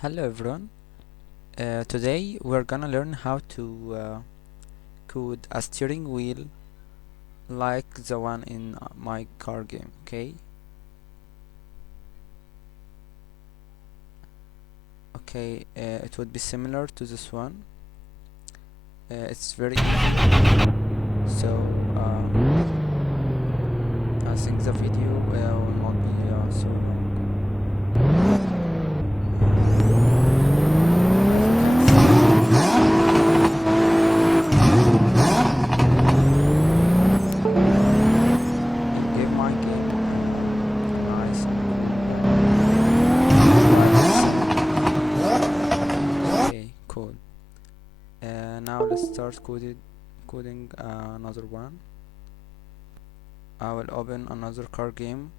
Hello everyone. Today we're gonna learn how to code a steering wheel like the one in my car game. Okay. Okay. It would be similar to this one. It's very easy. So I think the video will not be so long. As you can see, in Game My Game, nice and cool. Okay, cool. Now let's start coding another one. I will open another car game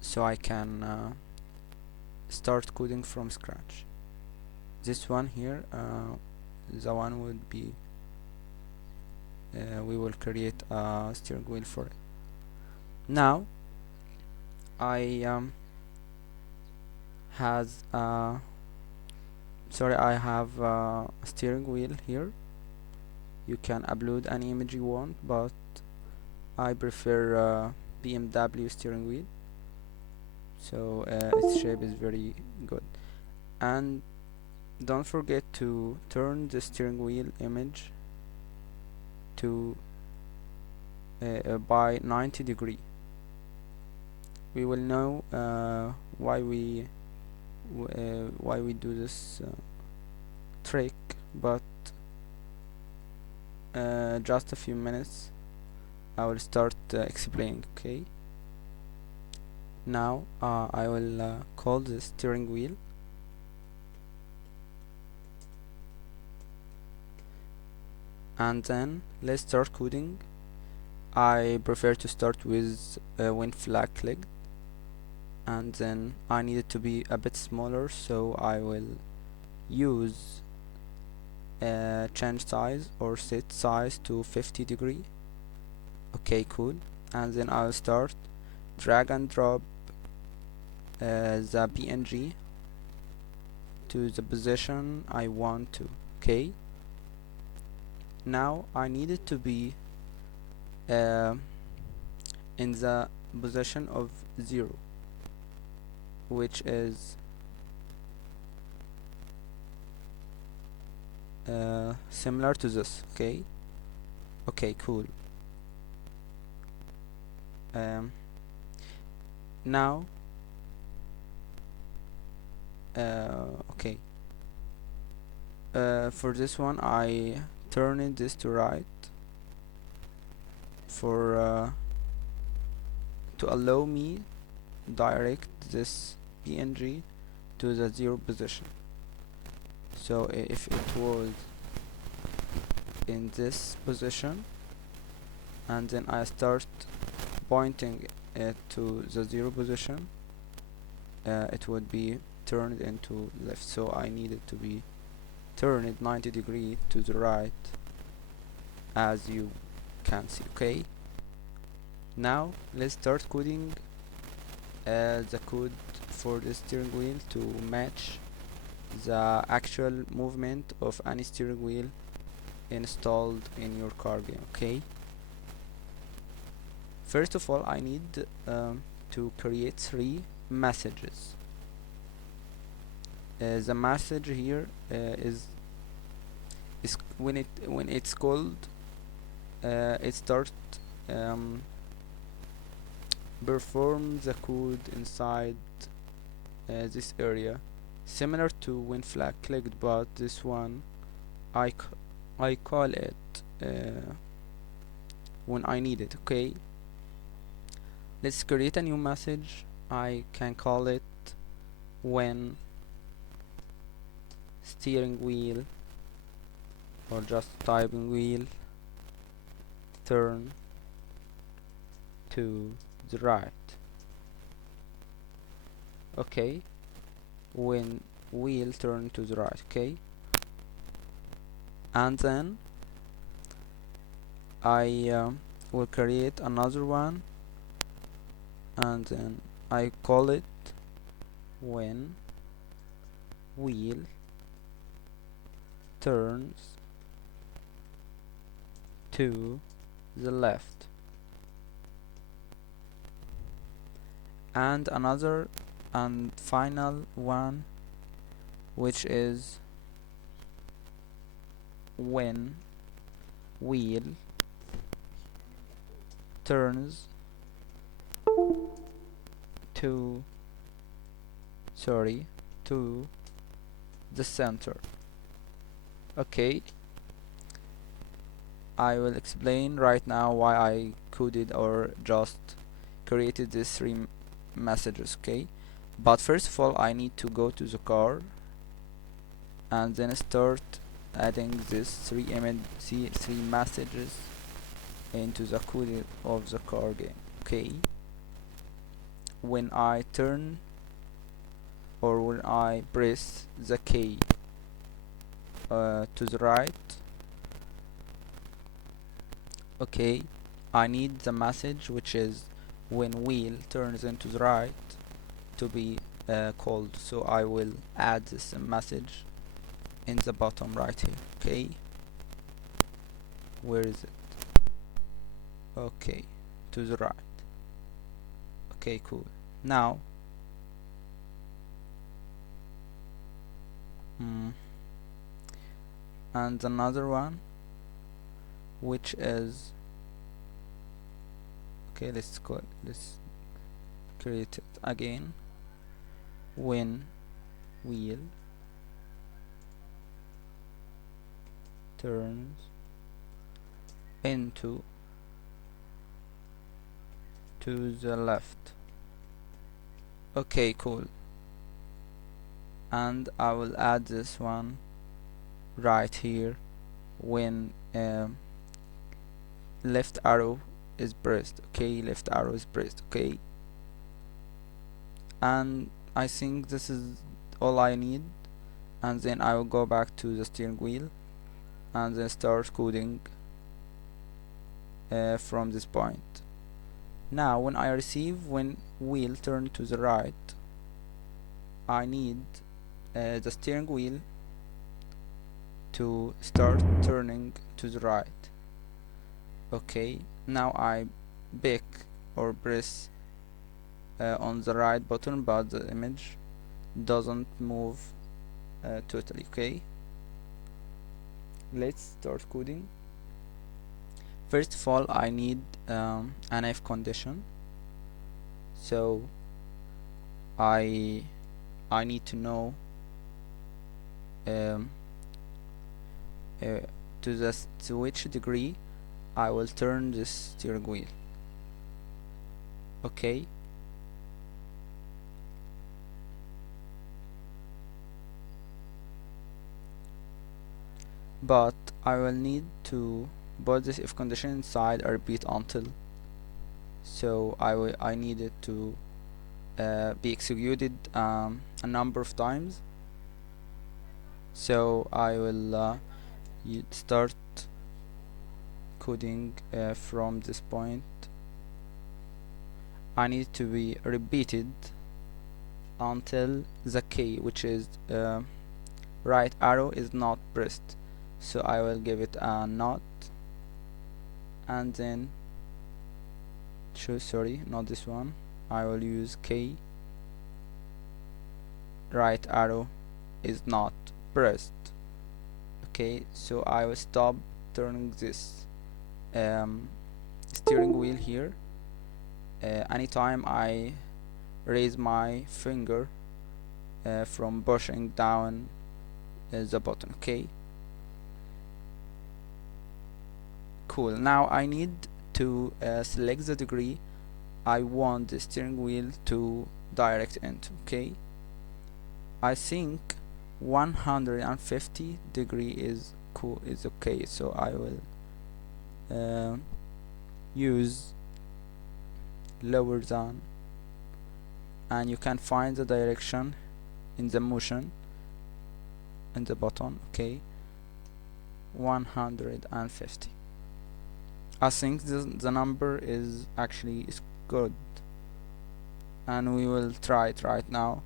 so I can start coding from scratch. This one here, the one would be we will create a steering wheel for it. Now I has sorry I have a steering wheel here. You can upload any image you want, but I prefer BMW steering wheel, so its shape is very good. And don't forget to turn the steering wheel image to by 90 degree. We will know why we do this trick, but just a few minutes I will start explaining. Okay. Now I will call the steering wheel, and then let's start coding. I prefer to start with when flag clicked, and then I need it to be a bit smaller, so I will use change size or set size to 50 degree. Okay, cool. And then I'll start drag and drop the PNG to the position I want to. Okay, now I need it to be uh, in the position of 0, which is similar to this. Okay, cool. Now okay, for this one I turn this to right for to allow me direct this PNG to the 0 position. So if it was in this position and then I start pointing it to the 0 position, it would be turned into left, so I need it to be turned 90 degree to the right, as you can see. Okay, now let's start coding the code for the steering wheel to match the actual movement of any steering wheel installed in your car game. Okay, first of all I need to create 3 messages. The message here is when it's called, it starts um, perform the code inside this area, similar to when flag clicked, but this one I call it when I need it. Okay, let's create a new message. I can call it when steering wheel, or just typing wheel turn to the right. Okay, when wheel turn to the right. Okay, and then I will create another one, and then I call it when wheel turns to the left. And another and final one, which is when wheel turns to to the center. Okay, I will explain right now why I coded or just created these three messages. Okay, but first of all I need to go to the car and then start adding these three messages into the code of the car game. Okay, when I turn or when I press the key to the right, okay, I need the message which is when wheel turns into the right to be called, so I will add this message in the bottom right here. Okay, where is it? Okay, to the right. Okay, cool. Now and another one which is, okay, let's create it again. When wheel turns into to the left. Okay, cool. And I will add this one right here when left arrow is pressed. Okay, left arrow is pressed. Okay, and I think this is all I need, and then I will go back to the steering wheel and then start coding from this point. Now when I receive when wheel turn to the right, I need the steering wheel to start turning to the right. Okay, now I pick or press on the right button, but the image doesn't move totally. Okay, let's start coding. First of all I need an if condition, so I need to know um, to which degree I will turn this steering wheel. Okay, but I will need to put this if condition inside a repeat until, so I need it to be executed a number of times. So I will start coding from this point. I need to be repeated until the key, which is right arrow, is not pressed, so I will give it a not, and then sorry, not this one, I will use key right arrow is not pressed. Okay, so I will stop turning this steering wheel here anytime I raise my finger from pushing down the button. Okay, cool. Now I need to select the degree I want the steering wheel to direct into. Okay, I think 150 degree is cool, is okay, so I will use lower than, and you can find the direction in the motion in the button. Okay, 150. I think the number is actually is good, and we will try it right now.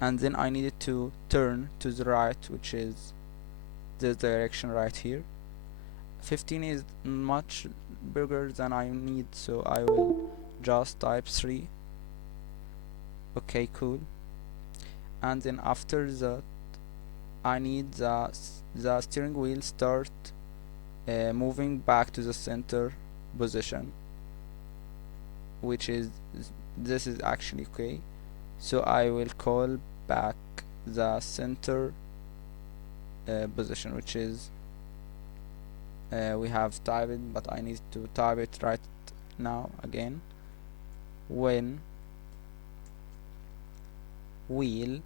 and then I needed to turn to the right, which is this direction right here. 15 is much bigger than I need, so I will just type 3. Okay, cool. And then after that I need the steering wheel start moving back to the center position, which is this is actually okay. So I will call back the center position, which is we have typed it, but I need to type it right now again. When wheel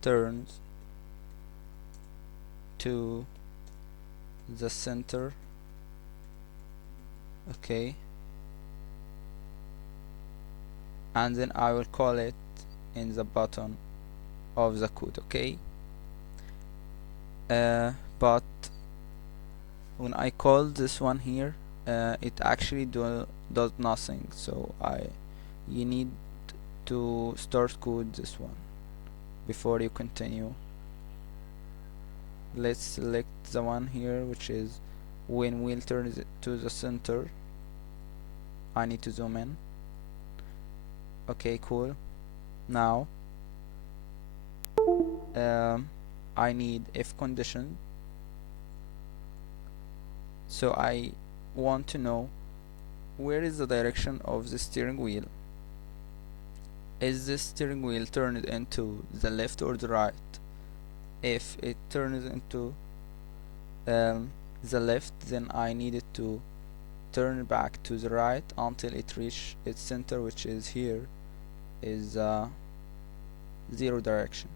turns to the center, okay, and then I will call it in the bottom of the code, okay. But when I call this one here, it actually does nothing, so you need to start code this one before you continue. Let's select the one here, which is when wheel turns to the center. I need to zoom in. Okay, cool. Now I need if condition, so I want to know where is the direction of the steering wheel. Is this steering wheel turned into the left or the right? If it turns into the left, then I needed to turn back to the right until it reach its center, which is here, is 0 direction,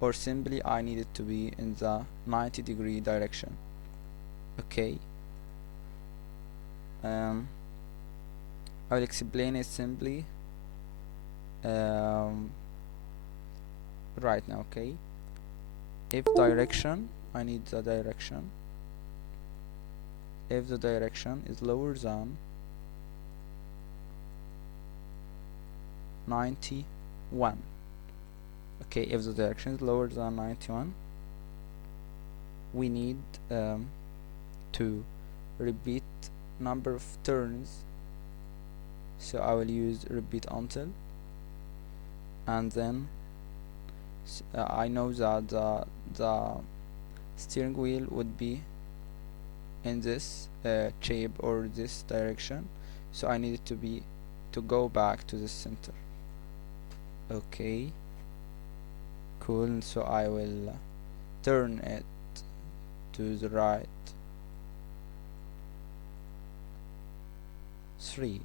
or simply I needed to be in the 90-degree direction. Okay, I'll explain it simply right now. Okay, if direction, I need the direction. If the direction is lower than 91, okay, if the direction is lower than 91, we need to repeat number of turns, so I will use repeat until, and then I know that the steering wheel would be in this shape or this direction, so I needed to go back to the center. Okay, cool. So I will turn it to the right 3,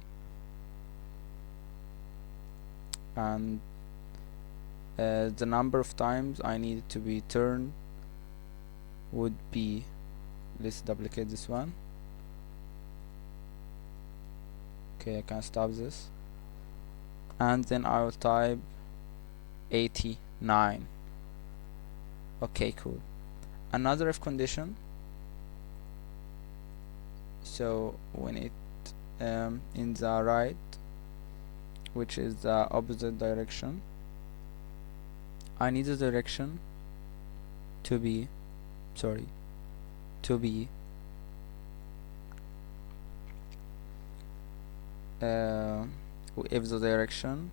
and the number of times I needed to be turned would be, let's duplicate this one. Okay, I can stop this, and then I will type 89. Okay, cool. Another if condition, so when it in the right, which is the opposite direction, I need the direction to be if the direction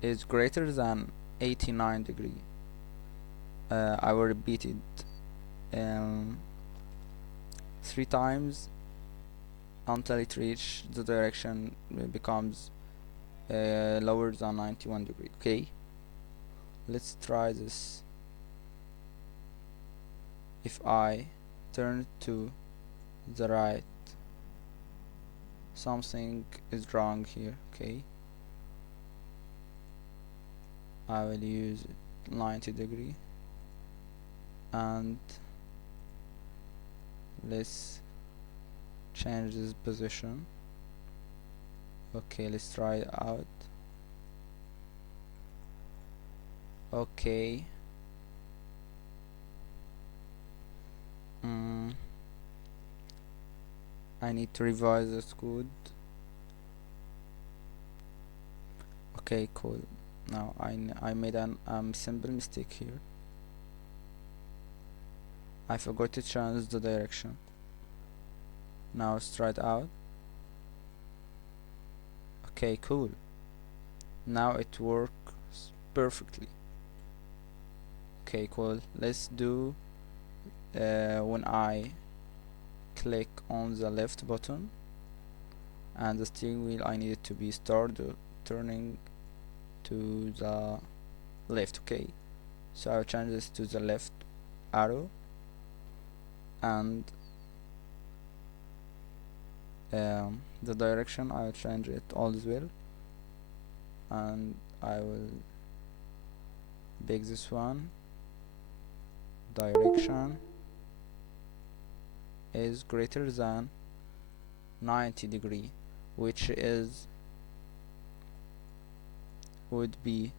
is greater than 89-degree. I will repeat it 3 times until it reaches the direction becomes lower than 91-degree. Okay, let's try this. If I turn to the right, something is wrong here. Okay, I will use 90-degree, and let's change this position. Okay, let's try it out. Okay, I need to revise this code. Okay, cool. Now I made an simple mistake here. I forgot to change the direction. Now straight out. Okay, cool. Now it works perfectly. Okay, cool. Let's do when I click on the left button and the steering wheel, I need it to be started turning to the left. Okay, so I'll change this to the left arrow, and the direction I'll change it all as well, and I will pick this one. Direction is greater than 90 degree, which is would be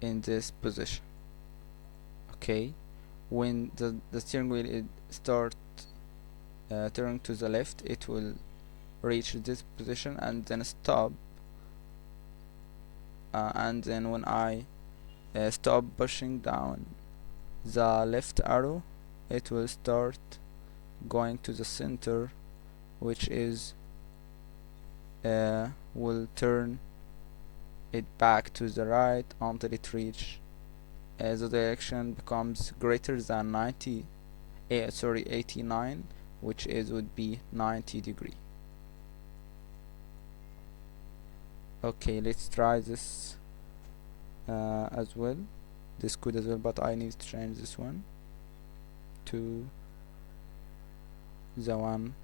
in this position. Okay, when the steering wheel is start turning to the left, it will reach this position and then stop, and then when I stop pushing down the left arrow, it will start going to the center, which is will turn it back to the right until it reach the direction becomes greater than 89, which is would be 90 degree. Okay, let's try this as well, this code as well, but I need to change this one to the one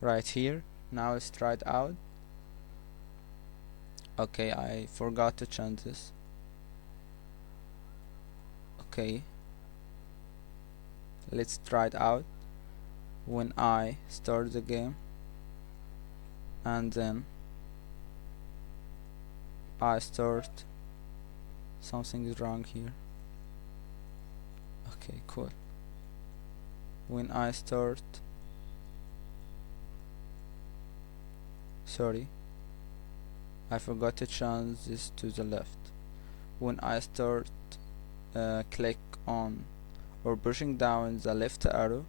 right here. Now let's try it out. Okay, I forgot to change this. Okay, let's try it out. When I start the game and then I start, something is wrong here. Okay, cool. When I start, sorry, I forgot to change this to the left. When I start click on or pushing down the left arrow,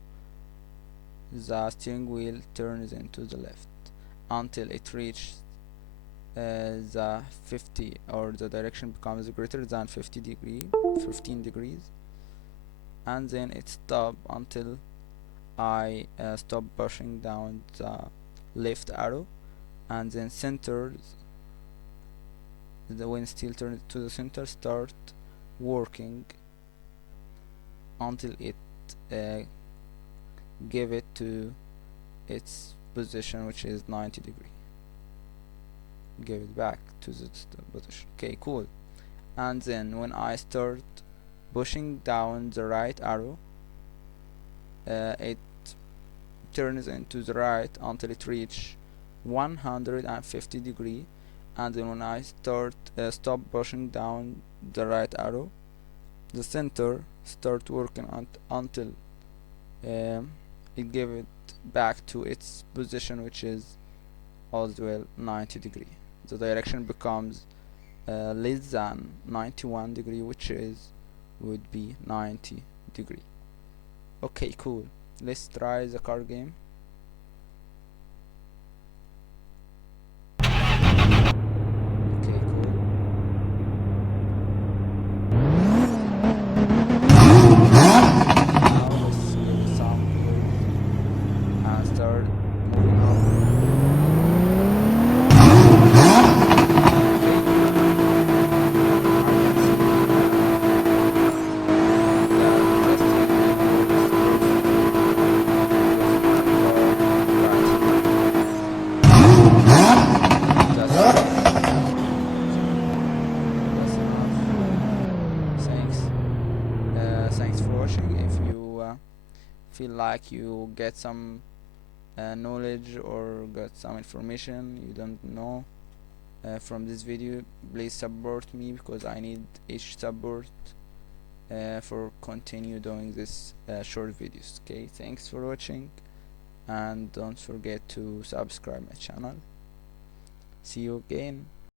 the steering wheel turns into the left until it reaches the 50, or the direction becomes greater than 15 degrees, and then it stops until I stop pushing down the left arrow, and then centers, the when still turned to the center, start working until it give it to its position, which is 90 degree. Give it back to the position. Okay, cool. And then when I start pushing down the right arrow, it turns into the right until it reach 150 degree, and then when I stop pushing down the right arrow, the center start working until it give it back to its position, which is as well 90 degree. The direction becomes less than 91 degree, which is would be 90 degree. Okay, cool. Let's try the car game. Okay, cool. Now let's give it some push and start moving up. Thanks for watching. If you feel like you get some knowledge or got some information you don't know from this video, please support me, because I need each support for continue doing this short videos. Okay, thanks for watching, and don't forget to subscribe my channel. See you again.